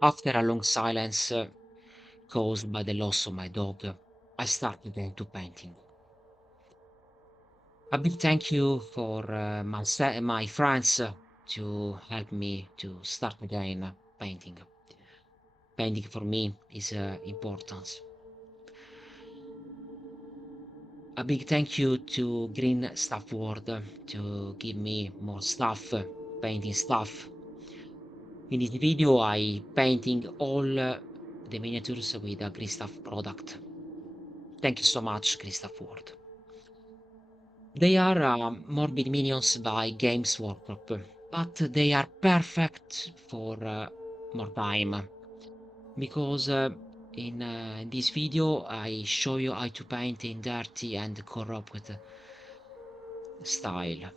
After a long silence caused by the loss of my dog, I started again to painting. A big thank you for my friends to help me to start again painting. Painting for me is important. A big thank you to Green Stuff World to give me more stuff, painting stuff. In this video, I painting all the miniatures with a Green Stuff product. Thank you so much, Green Stuff World. They are Morbid Minions by Games Workshop, but they are perfect for Mordheim because in this video I show you how to paint in dirty and corrupt style.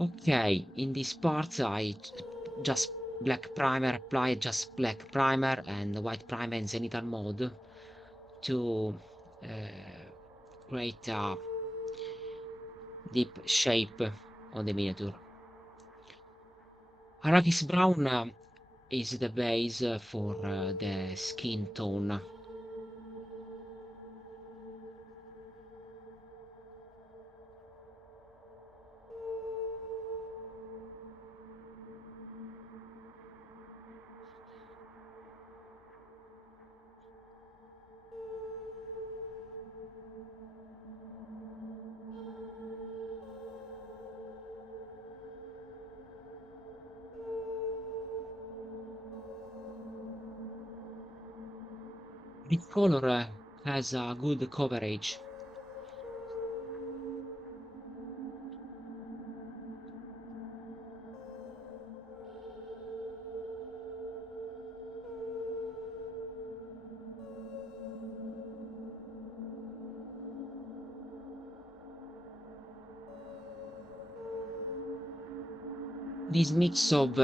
Okay, in this part I just black primer, apply just black primer and white primer in zenithal mode to create a deep shape on the miniature. Arrakis brown is the base for the skin tone. This color has a good coverage. This mix of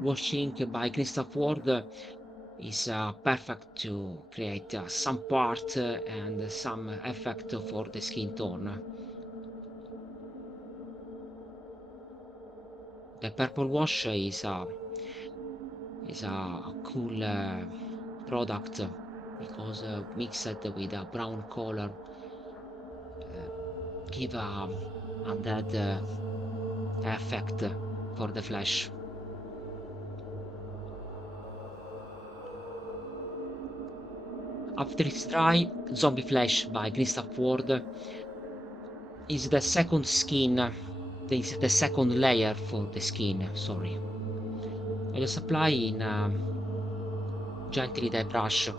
wash ink by Christoph Ward is perfect to create some part and some effect for the skin tone. The purple wash is a cool product because mixed with a brown color uh, give a undead effect for the flesh. After it's dry, Zombie Flesh by Christoph Ward is the second skin, the second layer for the skin, sorry. I just apply in gently the brush.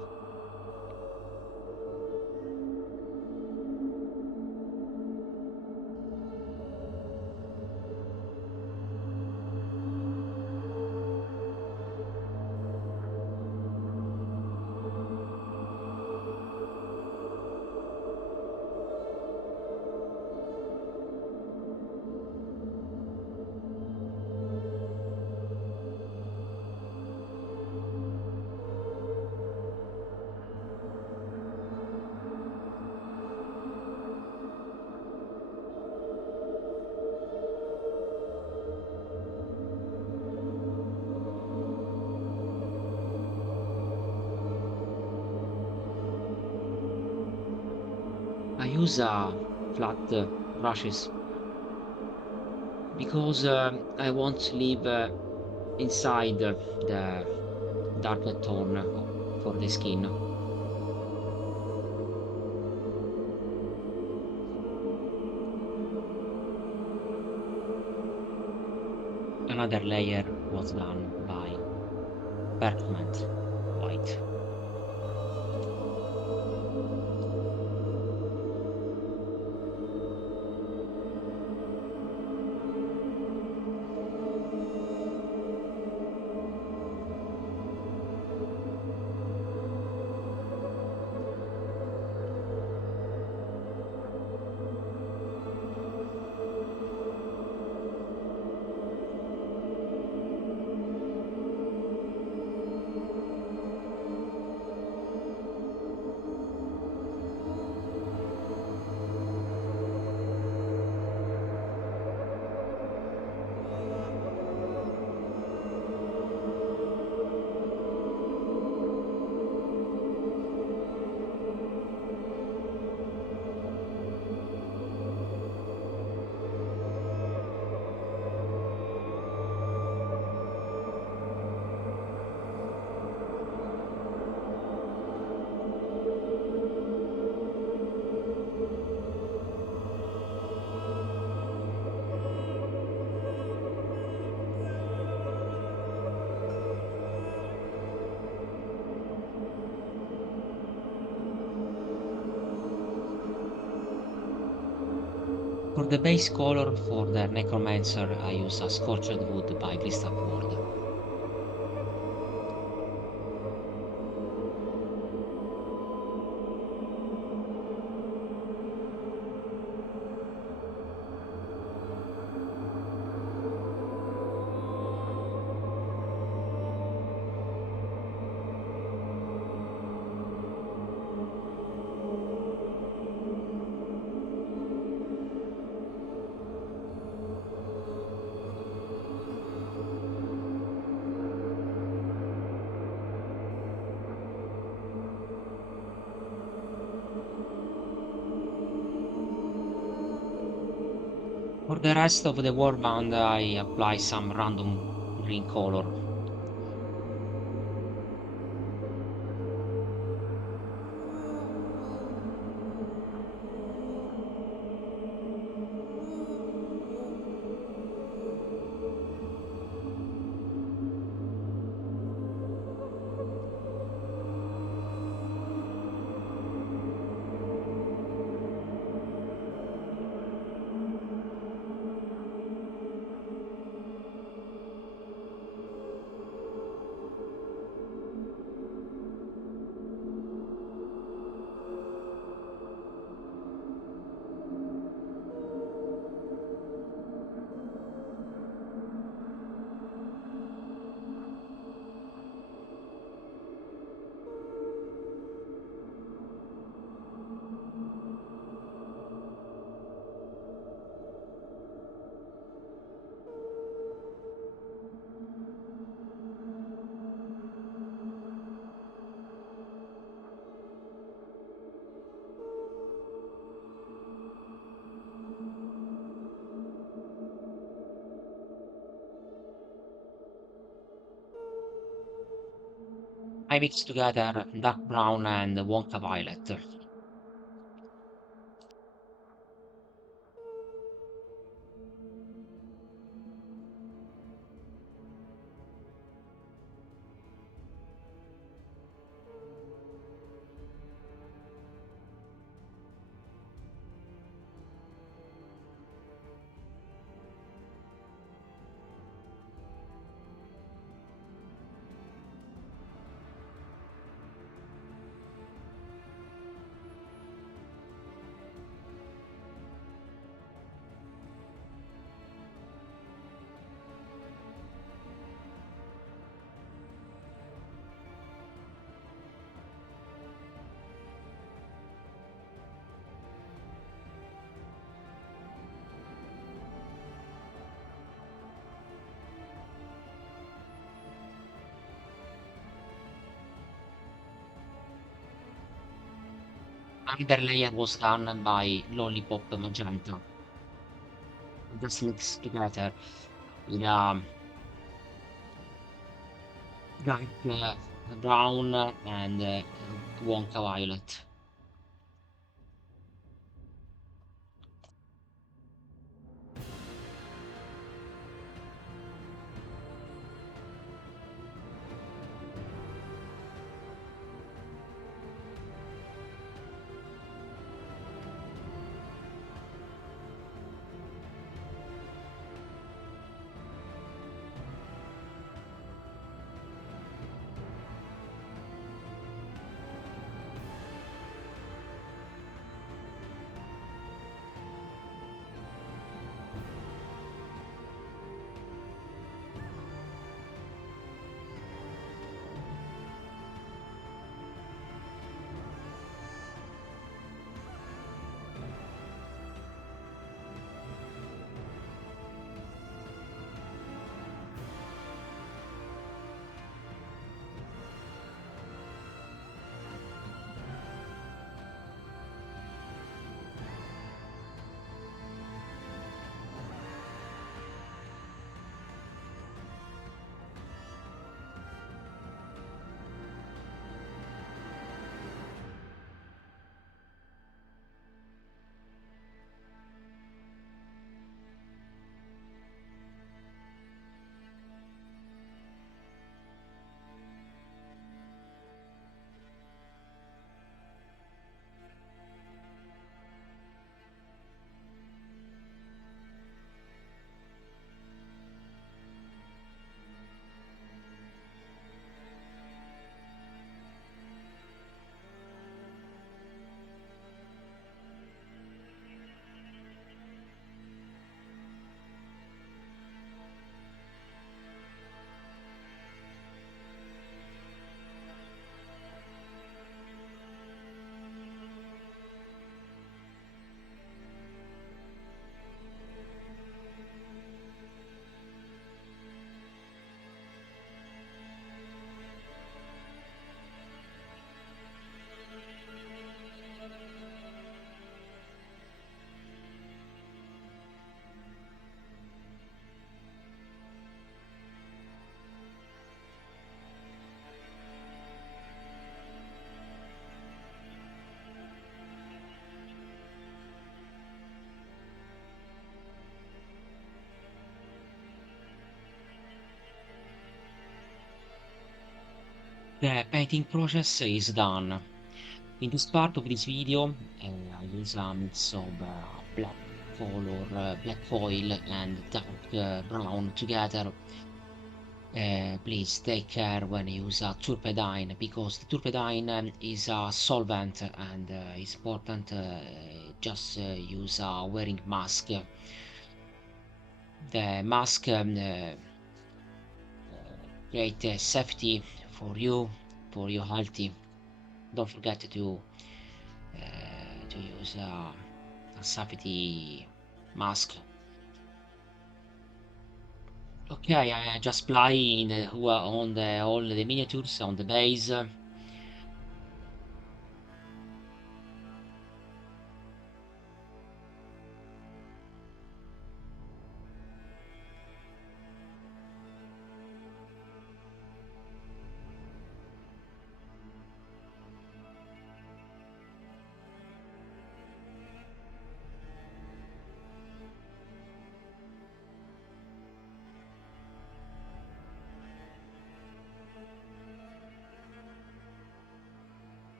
I use flat brushes because I want to leave inside the darker tone for the skin. Another layer was done by Parchment White. the base color for the necromancer, I use a scorched wood by GRIMDARK World. For the rest of the warband, I apply some random green color. I mix together dark brown and Wonka violet. Another layer was done by Lollipop Magenta. Just mix together with dark brown and Wonka violet. The painting process is done. In this part of this video, I use a mix of black color, black foil and dark brown together. Please take care when you use a turpentine, because the turpentine is a solvent, and it's important just use a wearing mask. The mask create safety for you, for your healthy. Don't forget to use a safety mask. Okay, I just apply in on the all the miniatures on the base.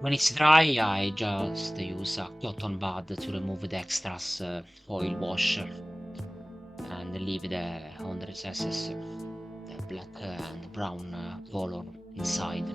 When it's dry, I just use a cotton bud to remove the extras oil wash and leave the on the recesses the black and brown color inside.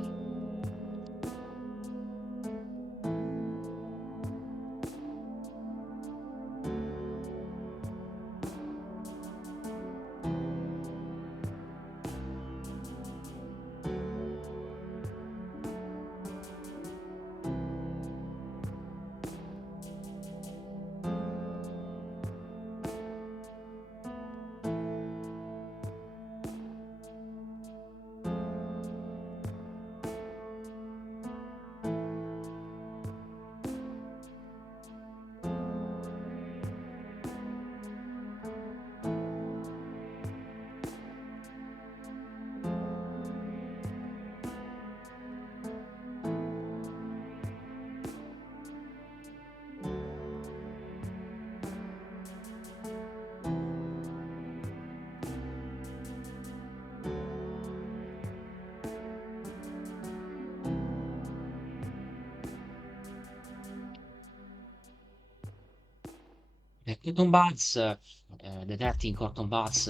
The cotton buds, the dirty cotton buds,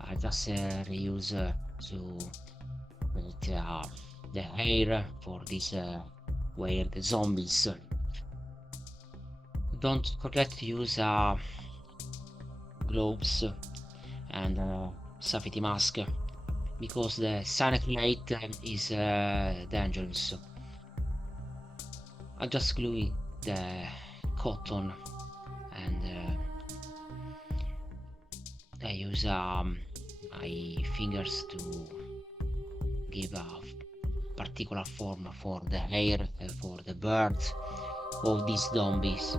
I just reuse to make the hair for these weird zombies. Don't forget to use gloves and safety mask, because the cyanide is dangerous. I just glue the cotton, and I use my fingers to give a particular form for the hair for the birds of these zombies.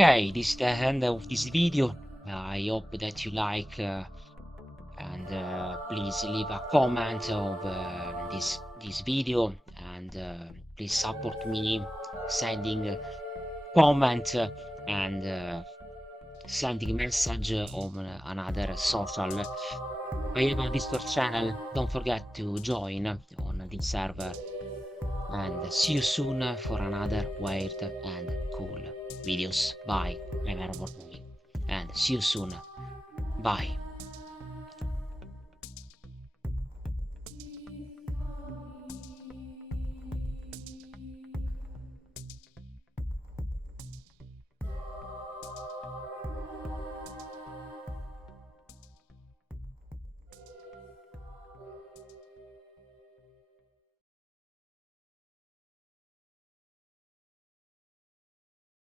Okay, this is the end of this video. I hope that you like, and please leave a comment of this video, and please support me sending comment and sending message on another social. I have a Discord channel. Don't forget to join on this server. And see you soon for another weird and cool videos. Bye. I'm Chimera Wargaming. And see you soon. Bye.